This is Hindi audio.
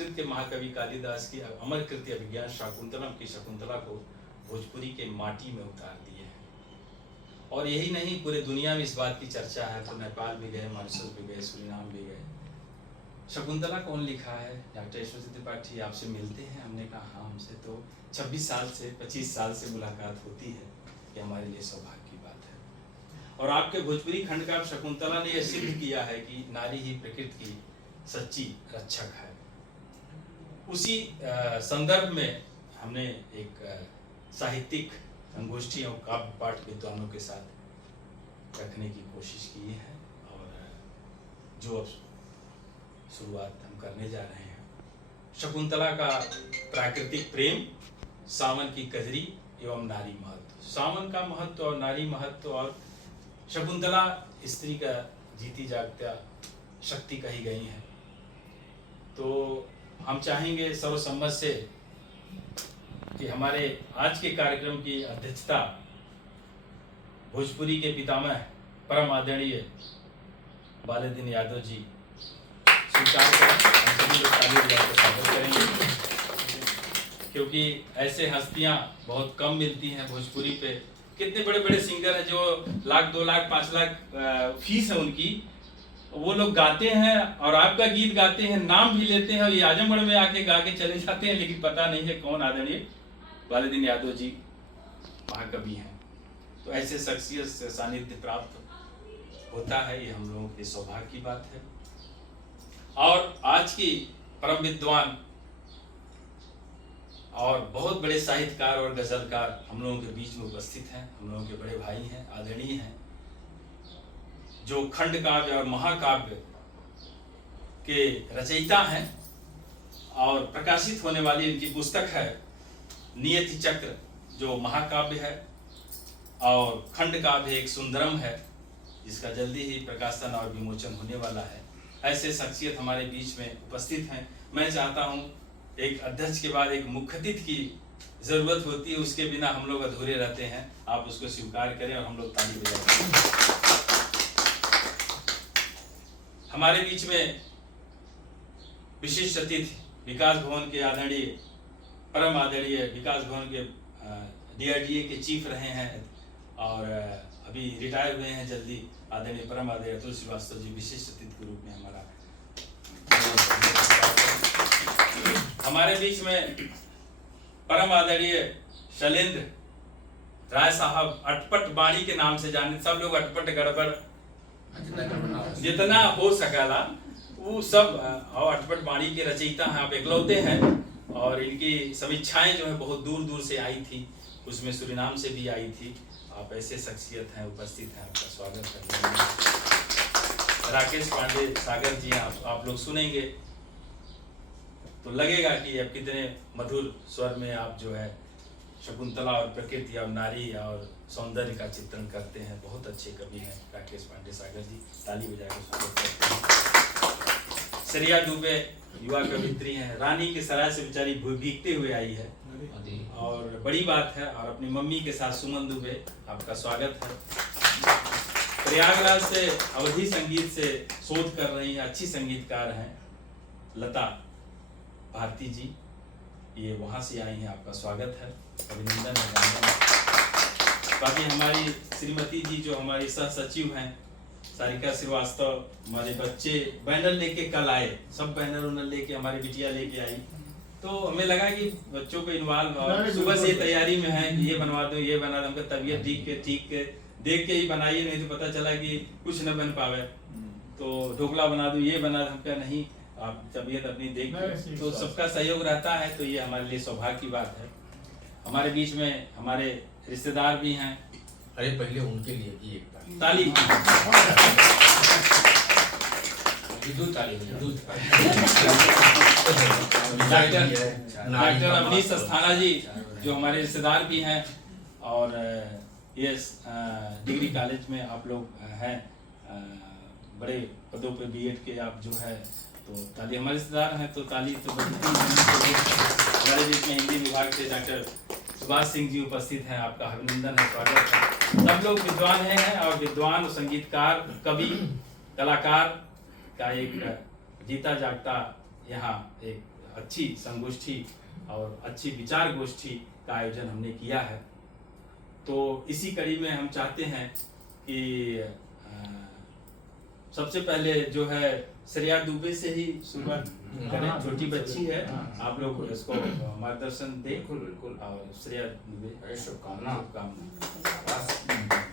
संस्कृत के महाकवि कालिदास की अमर कृति अभिज्ञान शाकुंतलम की शकुंतला को भोजपुरी के माटी में उतार दिए हैं। और यही नहीं, पूरे दुनिया में इस बात की चर्चा है। तो नेपाल भी गए, मॉरिशस भी गए, सुरीनाम भी गए। शकुंतला कौन लिखा है? डॉक्टर ईश्वर त्रिपाठी आपसे मिलते हैं? हमने कहा हाँ, हमसे तो 26 साल से 25 साल से मुलाकात होती है। ये हमारे लिए सौभाग्य की बात है। और आपके भोजपुरी खंड का शकुंतला ने यह सिद्ध किया है कि नारी ही प्रकृति की सच्ची रक्षक है। उसी संदर्भ में हमने एक साहित्यिक संगोष्ठी और काव्य पाठ विद्वानों के साथ रखने की कोशिश की है। और जो अब शुरुआत हम करने जा रहे हैं, शकुंतला का प्राकृतिक प्रेम, सावन की कजरी एवं नारी महत्व। सावन का महत्व और नारी महत्व, और शकुंतला स्त्री का जीती जागता शक्ति कही गई है। तो हम चाहेंगे सर्वसम्मत से कि हमारे आज के कार्यक्रम की अध्यक्षता भोजपुरी के पितामह परम आदरणीय बालेदीन यादव जी स्वीकार करें। हम सभी लोग ताली बजाकर स्वागत करेंगे, क्योंकि ऐसे हस्तियां बहुत कम मिलती हैं भोजपुरी पे। कितने बड़े बड़े सिंगर हैं जो लाख 2 लाख 5 लाख फीस है उनकी, वो लोग गाते हैं और आपका गीत गाते हैं, नाम भी लेते हैं और ये आजमगढ़ में आके गा के चले जाते हैं, लेकिन पता नहीं है कौन आदरणीय बालेदीन यादव जी महाकवि हैं। तो ऐसे शख्सियत से सानिध्य प्राप्त होता है, ये हम लोगों के सौभाग्य की बात है। और आज की परम विद्वान और बहुत बड़े साहित्यकार और गजलकार हम लोगों के बीच में उपस्थित हैं। हम लोगों के बड़े भाई हैं, आदरणीय हैं, जो खंड काव्य और महाकाव्य के रचयिता हैं। और प्रकाशित होने वाली इनकी पुस्तक है नियति चक्र, जो महाकाव्य है, और खंड काव्य एक सुंदरम है, जिसका जल्दी ही प्रकाशन और विमोचन होने वाला है। ऐसे शख्सियत हमारे बीच में उपस्थित हैं। मैं चाहता हूं, एक अध्यक्ष के बाद एक मुख्य अतिथि की जरूरत होती है, उसके बिना हम लोग अधूरे रहते हैं। आप उसको स्वीकार करें और हम लोग ताली बजाएं। हमारे बीच में विशिष्ट अतिथि विकास भवन के आदरणीय परम आदरणीय विकास भवन के DRDA के चीफ रहे हैं और अभी रिटायर हुए हैं जल्दी, आदरणीय परम आदरणीय अतुल श्रीवास्तव जी विशिष्ट अतिथि के रूप में हमारे बीच में परम आदरणीय शैलेंद्र राय साहब, अटपट बाणी के नाम से जाने, सब लोग अटपट गड़बड़ जितना हो सकाला वो सब, और अटपट बाणी के रचयिता हैं। आप एकलौते हैं और इनकी समीक्षाएं जो है बहुत दूर दूर से आई थी, उसमें सुरीनाम से भी आई थी। आप ऐसे शख्सियत हैं, उपस्थित हैं, आपका स्वागत करते हैं। राकेश पांडे सागर जी, आप लोग सुनेंगे तो लगेगा कि अब कितने मधुर स्वर में आप जो है शकुंतला और प्रकृति और नारी और सौंदर्य का चित्रण करते हैं। बहुत अच्छे कवि हैं राकेश पांडे सागर जी, ताली बजाकर स्वागत करते हैं। सरिया दुबे युवा कवित्री हैं, रानी के सराय से बेचारी भीगते हुए आई है और बड़ी बात है। और अपनी मम्मी के साथ सुमन दुबे, आपका स्वागत है। प्रयागराज से अवधी संगीत से शोध कर रही हैं, अच्छी संगीतकार हैं लता भारती जी, ये वहाँ से आई हैं, आपका स्वागत है, अभिनंदन है। बाकी हमारी श्रीमती जी जो हमारी सह सचिव हैं सारिका श्रीवास्तव, हमारे बच्चे बैनर लेके कल आए, सब बैनर उनर लेके हमारी बिटिया लेके आई। तो हमें लगा कि बच्चों को इन्वॉल्व, और सुबह से तैयारी में है, ये बनवा दो ये बना दो। हमको तबीयत ठीक के देख के ही बनाइए, नहीं तो पता चला कि कुछ न बन पावे। तो ढोकला बना दो, ये बना दो, हम क्या नहीं, आप तबीयत अपनी देख, तो सबका सहयोग रहता है, तो ये हमारे लिए सौभाग्य की बात है। हमारे बीच में हमारे रिश्तेदार भी हैं। अरे पहले उनके लिए भी एक ताली डॉक्टर अवनीश अस्थाना जी जो हमारे रिश्तेदार भी हैं, और ये डिग्री कॉलेज में आप लोग हैं, बड़े पदों पे B.Ed के आप जो है, तो ताली हमारे रिश्तेदार हैं, तो ताली तो हमारे बीच में हिंदी विभाग से डॉक्टर सुभाष सिंह जी उपस्थित हैं, आपका अभिनंदन है, स्वागत है। सब लोग विद्वान हैं और विद्वान संगीतकार, कवि, कलाकार का एक जीता जागता यहाँ एक अच्छी संगोष्ठी और अच्छी विचार गोष्ठी का आयोजन हमने किया है। तो इसी कड़ी में हम चाहते हैं कि सबसे पहले जो है श्रेया दुबे से ही शुरुआत करें। छोटी बच्ची है, आप लोग इसको मार्गदर्शन दें। बिल्कुल बिल्कुल। और श्रेया दुबे शुभकामना। शुभकामना।